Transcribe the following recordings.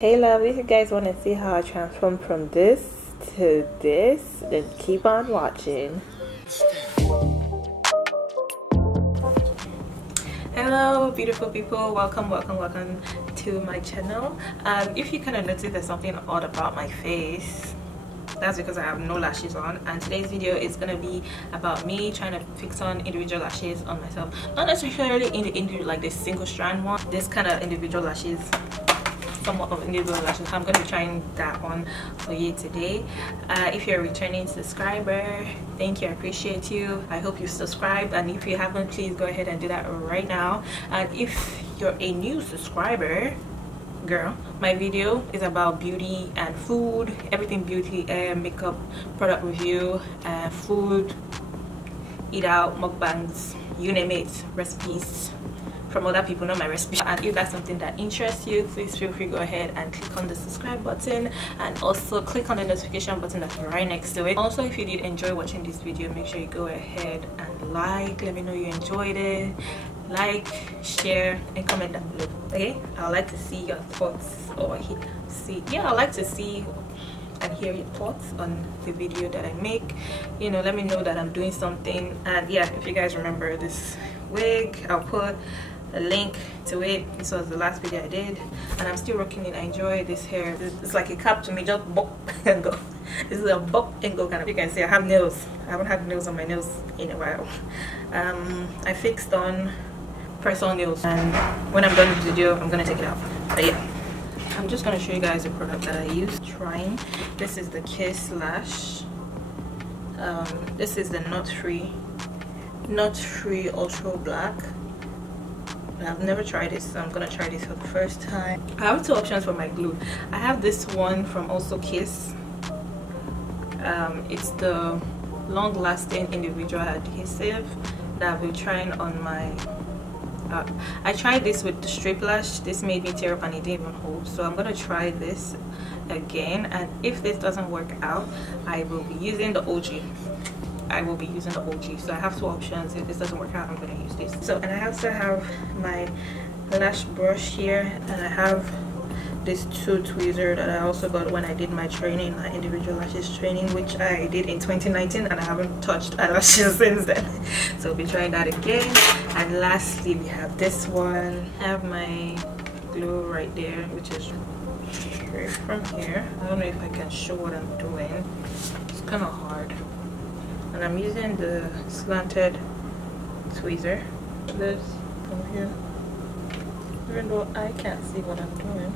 Hey love, if you guys want to see how I transform from this to this, then keep on watching. Hello beautiful people, welcome to my channel. If you kind of notice there's something odd about my face, that's because I have no lashes on, and today's video is gonna be about me trying to fix on individual lashes on myself. Not necessarily in like the single strand one, this kind of individual lashes, somewhat of individual lashes. I'm going to be trying that on for you today. If you're a returning subscriber, thank you, I appreciate you. I hope you subscribed, and if you haven't, please go ahead and do that right now. And if you're a new subscriber, girl, my video is about beauty and food, everything beauty, makeup, product review, food, eat out, mukbangs, you name it, recipes from other people, not my recipe. And if that's something that interests you, please feel free to go ahead and click on the subscribe button, and also click on the notification button that's right next to it. Also, if you did enjoy watching this video, make sure you go ahead and like, let me know you enjoyed it. Like, share, and comment down below. Okay, I'd like to see your thoughts, or I'd like to see and hear your thoughts on the video that I make. You know, let me know that I'm doing something. And yeah, if you guys remember this wig, I'll put a link to it. This was the last video I did, and I'm still rocking it. I enjoy this hair. It's like a cap to me, just bop and go. This is a bop and go kind of. You can see I have nails. I haven't had nails on my nails in a while. I fixed on press-on nails, and when I'm done with the video, I'm gonna take it out. But yeah, I'm just gonna show you guys the product that I use. Trying. This is the Kiss Lash. This is the nut-free ultra black. I've never tried this, so I'm gonna try this for the first time. I have two options for my glue. I have this one from also Kiss. It's the long-lasting individual adhesive that I've been trying on my I tried this with the strip lash. This made me tear up and it didn't even hold, so I'm gonna try this again, and if this doesn't work out, I will be using the OG. So I have two options. If this doesn't work out, I'm going to use this. So, and I also have my lash brush here, and I have this two tweezer that I also got when I did my training, my individual lashes training, which I did in 2019, and I haven't touched eyelashes since then. So we'll be trying that again. And lastly, we have this one. I have my glue right there, which is straight from here. I don't know if I can show what I'm doing. It's kind of hard. And I'm using the slanted tweezer. This over here, even though I can't see what I'm doing.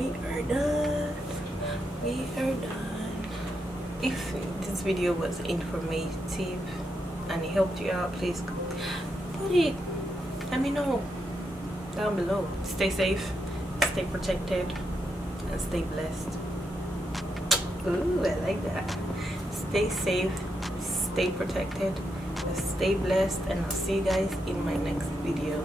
we are done. We are done. If this video was informative and it helped you out, please put it, let me know down below. Stay safe, stay protected, and stay blessed. Ooh, I like that. Stay safe, stay protected, and stay blessed, and I'll see you guys in my next video.